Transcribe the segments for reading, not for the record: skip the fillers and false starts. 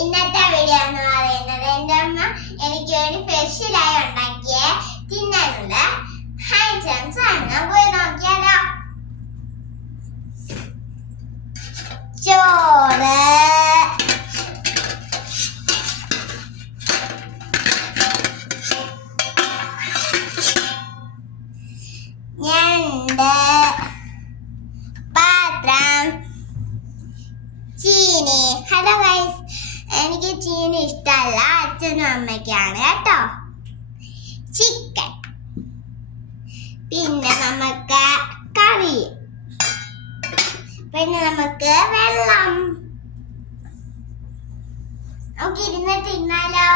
ഇന്നത്തെ വീഡിയോ എന്ന് പറയുന്നത് എൻ്റെ അമ്മ എനിക്ക് വേണ്ടി സ്പെഷ്യലായി ഉണ്ടാക്കിയ തിന്നാനുള്ള ഐറ്റംസ് ആണ്. പോയി നോക്കിയാലോ. ചോറ്, ഞണ്ട്, പാത്രം, ചീനി. ഹലോ ഗൈസ്, എനിക്ക് ചീനി ഇഷ്ടമല്ല, അച്ഛനും അമ്മയ്ക്കാണ് കേട്ടോ. ചിക്കൻ, പിന്നെ നമുക്ക് കറി, പിന്നെ നമുക്ക് വെള്ളം. നമുക്ക് ഇരുന്ന് തിന്നാലോ.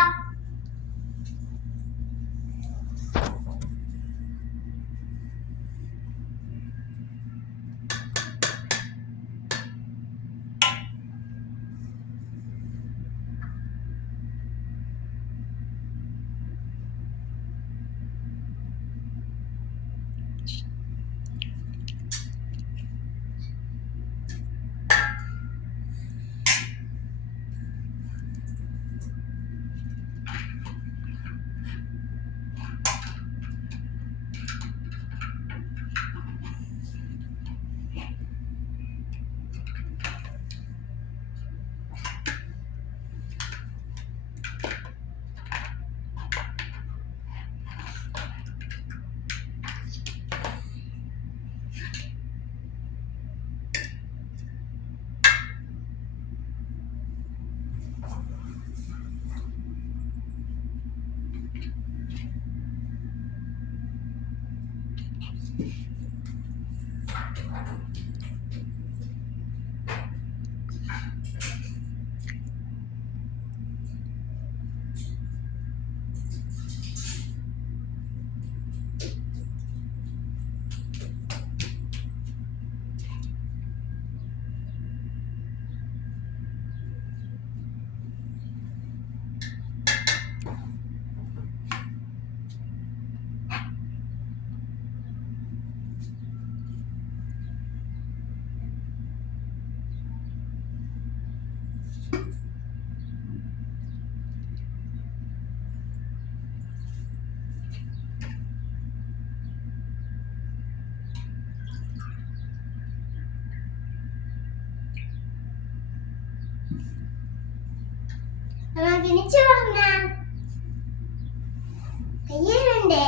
ചോറിന കയ്യിലുണ്ട്.